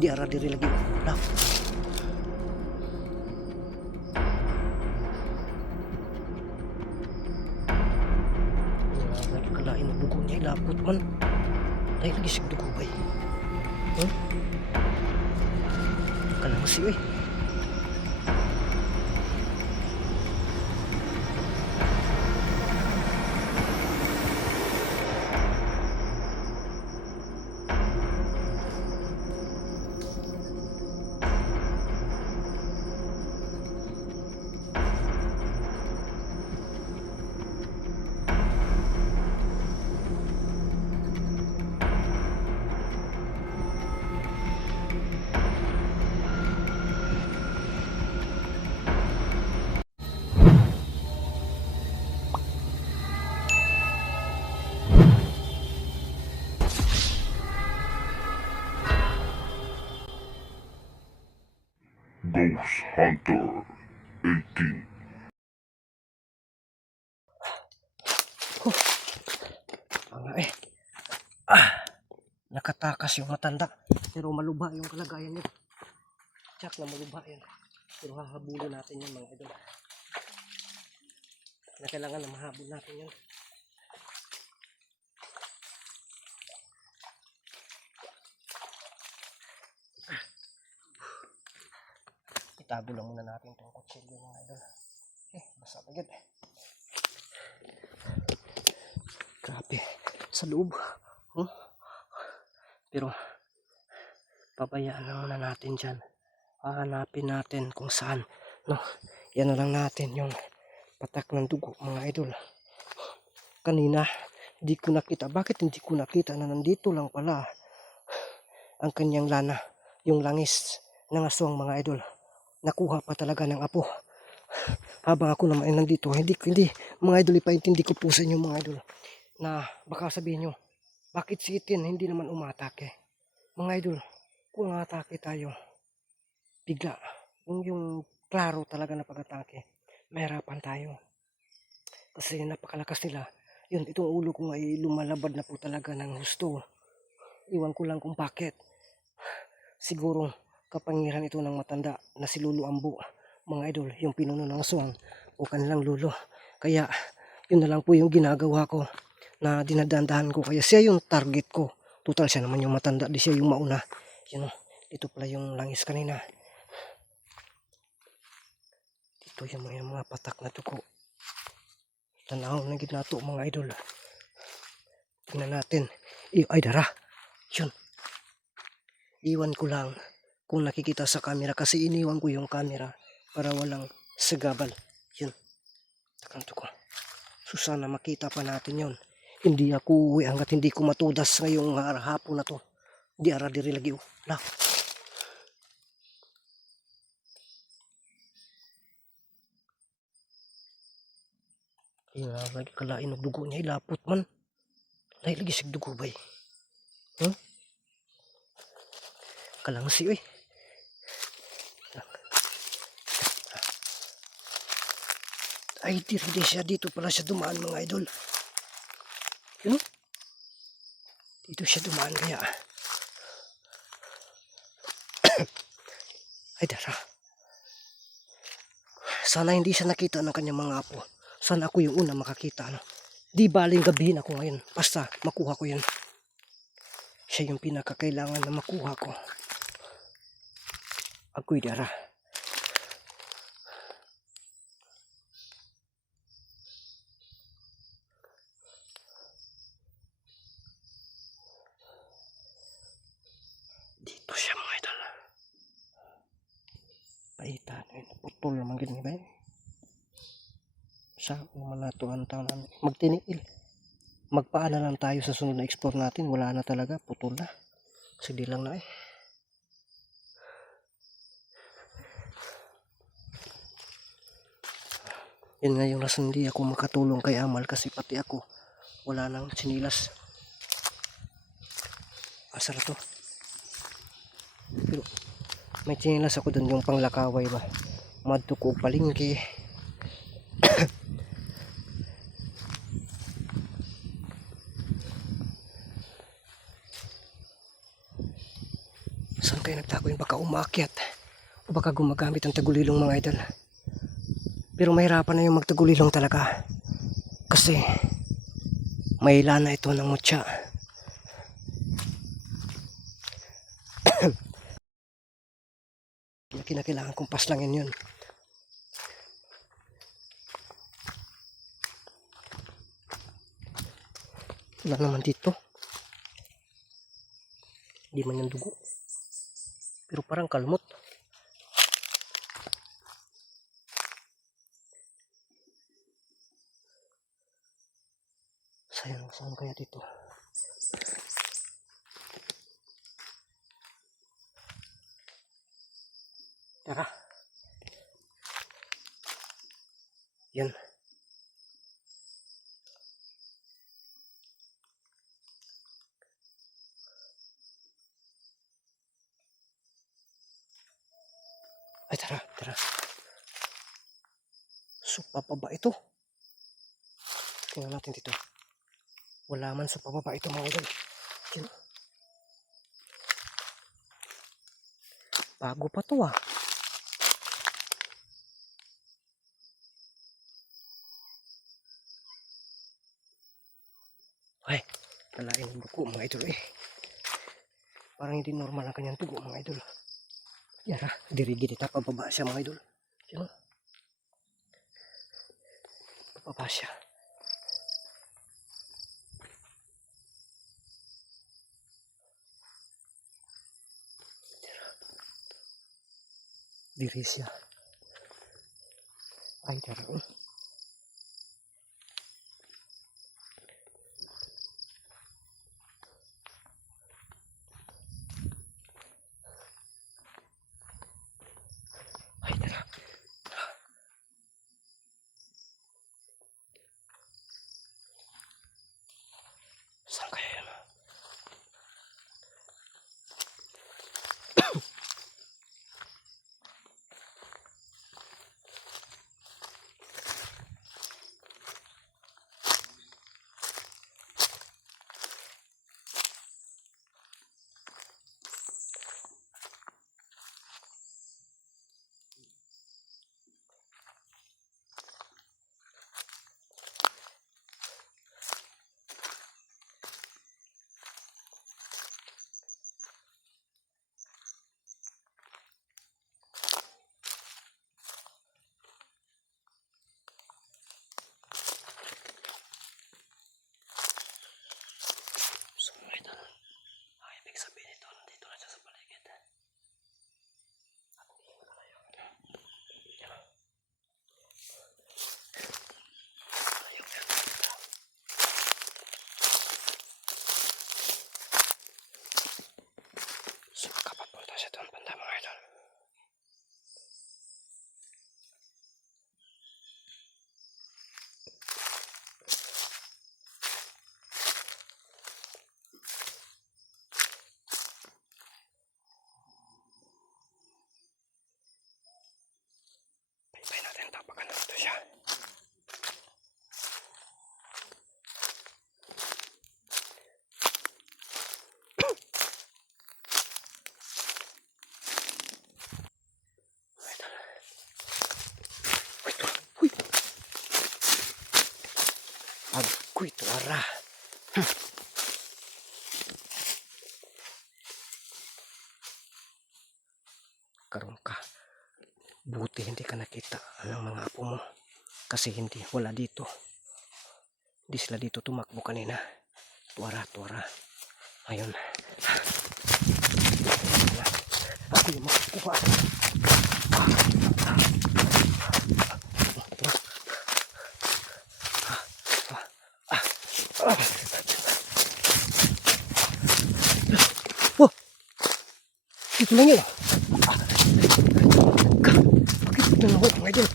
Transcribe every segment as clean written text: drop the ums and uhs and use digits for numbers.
Di ara diri lagi. Lah. Lagi kalain ang dugo niya, ilapot man. Lain lagi sig dugo bay. Kanang si oy. Ghost Hunter 18. Mga nakatakas yung matanda. Pero malubha yung kalagayan niya. Tsak na malubha yan. Pero hahabulin natin yan mga idol. Na kailangan na mahabol natin yan. Itago lang muna natin itong kutsilyo mga idol. Basta agad. Grabe. Sa loob. Pero pabayaan na muna natin dyan. Hahanapin natin kung saan. Yan na lang natin yung patak ng dugo mga idol. Kanina hindi ko nakita. Bakit hindi ko nakita na nandito lang pala ang kanyang lana, yung langis ng aswang mga idol. Nakuha pa talaga ng apo. Habang ako naman ay nandito, hindi mga idol, ipaintindi ko po sa inyo mga idol na baka sabihin nyo, bakit si Itin hindi naman umatake? Mga idol, kung atake tayo bigla, yung klaro talaga na pag-atake, mahirapan tayo kasi napakalakas nila. Yun, itong ulo ko ay lumalabad na po talaga ng husto. Iwan ko lang kung bakit. Siguro kapangyarihan ito ng matanda na si Lolo Ambo mga idol, yung pinuno ng aswang o kanilang lolo. Kaya yun na lang po yung ginagawa ko na dinadandahan ko. Kaya siya yung target ko. Total siya naman yung matanda, di siya yung mauna. Yun, dito pala yung langis kanina. Dito yung mga patak na tuko. Tanaw na ginato mga idol. Tingnan natin. Ay dara. Yun. Iwan ko lang kung nakikita sa camera kasi iniwan ko yung camera para walang sagabal. Yun. Takang tuko. So sana makita pa natin yun. Hindi ako uwi hanggat hindi ko matudas ngayong hapon na to. Di ara diri lagi. Lah. Lagi kalain og dugo niya, ilapot man. Lain lagi sig dugo bay. Kalangsi oy. Ay diri siya, dito pala siya dumaan mga idol. Yun. Dito siya dumaan kaya. Ay dara. Sana hindi siya nakita ng kanyang mga apo. Sana ako yung una makakita. Di baling gabihin ako ngayon. Basta makuha ko yun. Siya yung pinakakailangan na makuha ko. Ako'y dara. Dito siya mga idol. Paitan. Putol naman ganyan ba? Sa naman nato ang taon namin. Magtiniil. Magpaana lang tayo sa sunod na explore natin. Wala na talaga. Putol na. Sige lang na Yan nga yung rason hindi ako makatulong kay Amal kasi pati ako wala nang sinilas. Asar to. Pero may sinilas ako dun yung panglakaway ba. Madto ko palingki. Saan kayo nagtago yun? Baka umakyat. O baka gumagamit ang tagulilong mga idol. Pero mahirapan na yung magtagulilong talaga. Kasi may lana ito ng mutya. Kinakailangan kong paslangin yun. Wala naman dito. Hindi man yung dugo. Pero parang kalmot. Sayang, saan kaya dito? Tara. Yan. Ay, tara, tara. So, pababa ito. Tingnan natin dito. Wala man sa pababa ito mga idol. Yan. Bago pa to ah. Ay, nalain ang dugo mga idol eh. Parang hindi normal ang kanyang dugo mga idol. Yara, dirigi dito. Pababa siya mga idol. Yan. Pababa siya. Diri siya. Ay, tara. Ay, tara. Saan kaya yan? So, ito. Ay, ibig sabihin ito. Nandito na siya sa paligid. At hindi mo na yun. Yan. Ayaw yan. So, kapapunta siya doon banda mga idol. Paypay natin tapakan na ito siya. Uy! Agoy, tuwara. Karoon ka. Buti hindi ka nakita ng mga apo mo. Kasi hindi, wala dito. Hindi sila dito tumakbo kanina. Tuwara, tuwara. Ayun. Ako yung makakuha. Wah! Dito lang yun. Bakit dito lang ako mga idol?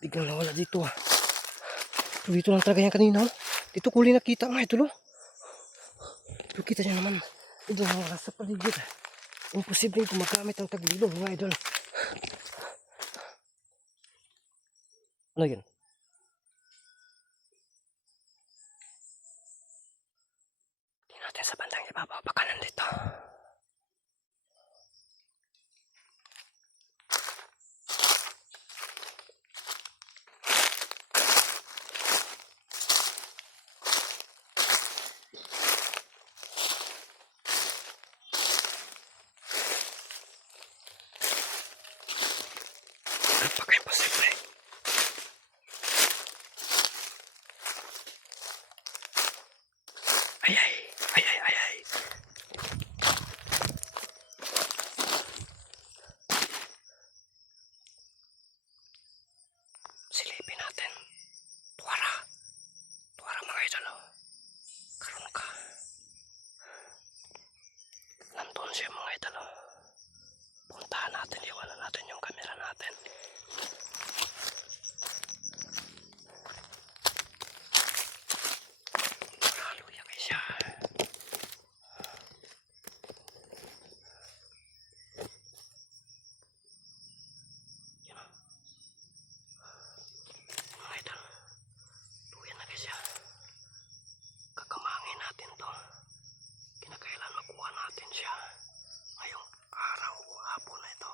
Biglang nawala dito ah. So, dito lang talaga yan kanina. Dito ko nakita mga idol oh. Pero kita niya naman. Dito nawala sa paligid. Imposibleng gumagamit ang tagbilong mga idol. Ano yun? Ay, ay, ay, ay, ay, ay. Silipin natin. Tuwara. Tuwara mga idol. Oh. Karoon ka. Nandun siya mga idol. Oh. Puntahan natin. Iwanan natin yung camera natin. Hallelujah kay siya. Yan o. Mga idol. Luyan na kay siya. Kakamangin natin to. Kinakailan makuha natin siya. Ngayong araw o hapon na ito.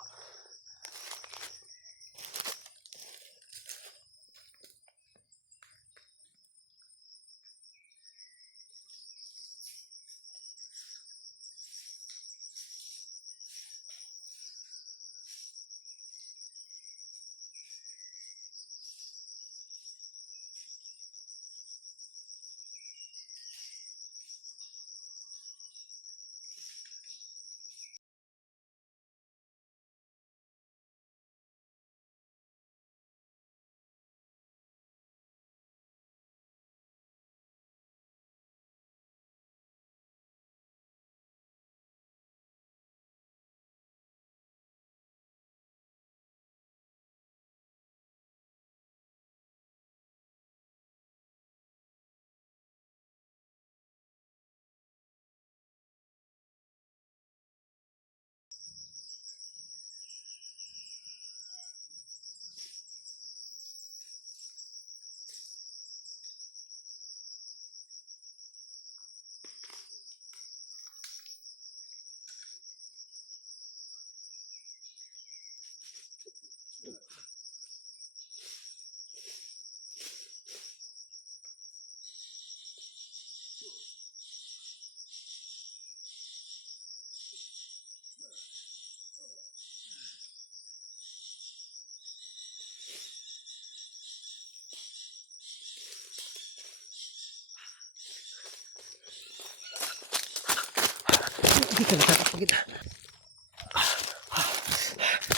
Hindi ka nakakapagid.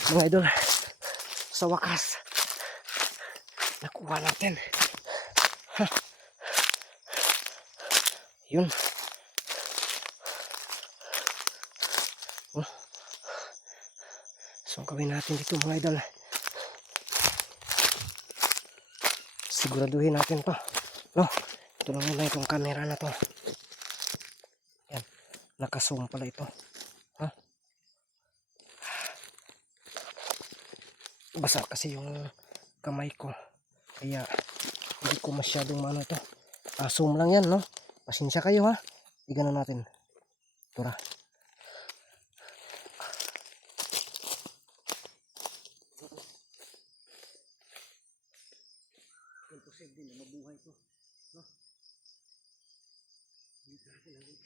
Mga idol, sa wakas, nakuha natin. Yun. So, gawin natin dito mga idol. Siguraduhin natin to. No? Ito lang muna itong camera na to. Yan. Nakazoom pala ito. Ha? Basa kasi yung kamay ko. Kaya hindi ko masyadong maano ito. Zoom lang yan, no? Pasensya kayo, ha? Tignan natin. Tura. Imposible na mabuhay ito. No? Dito natin lagi.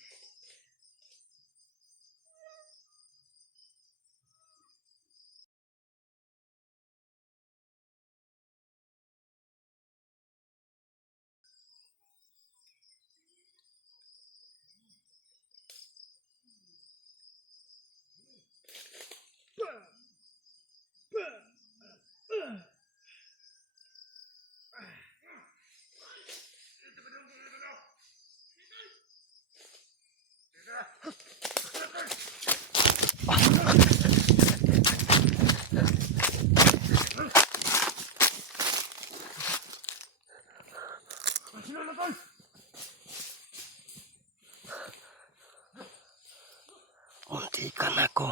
Unti ka na ko.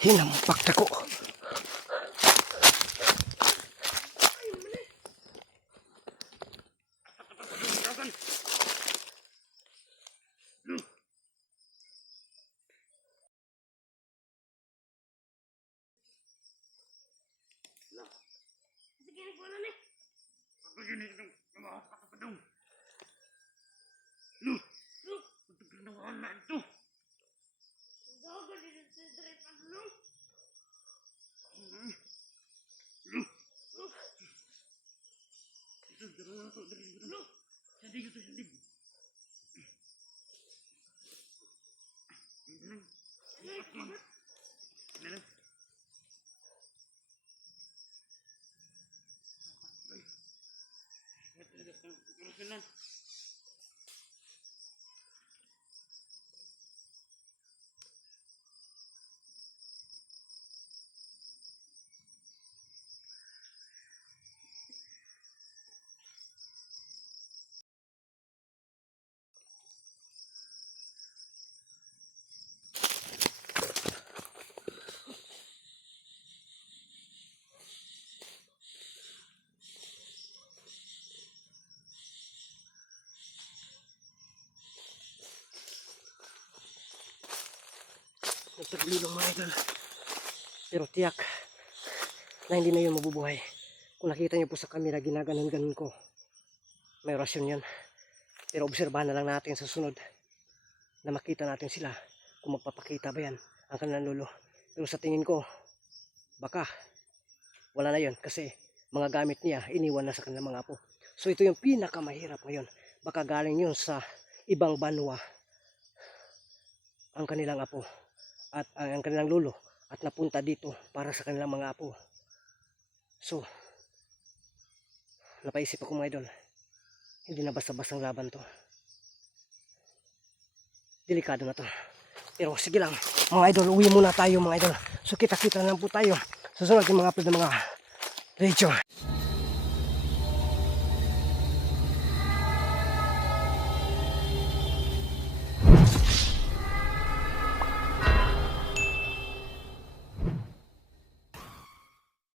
Hinampak na ko. Nagtagilong mga idol. Pero tiyak na hindi na yun mabubuhay. Kung nakita niyo po sa camera, ginaganon-ganon ko. May orasyon yun. Pero obserbahan na lang natin sa sunod na makita natin sila kung magpapakita ba yan ang kanilang lolo. Pero sa tingin ko, baka wala na yun kasi mga gamit niya iniwan na sa kanilang mga apo. So ito yung pinakamahirap ngayon. Baka galing yun sa ibang banwa ang kanilang apo at ang kanilang lolo at napunta dito para sa kanilang mga apo. So napaisip ako mga idol, hindi na basta-bastang laban to. Delikado na to. Pero sige lang mga idol, uwi muna tayo mga idol. So kita-kita na lang po tayo sa sunod yung mga upload ng mga video.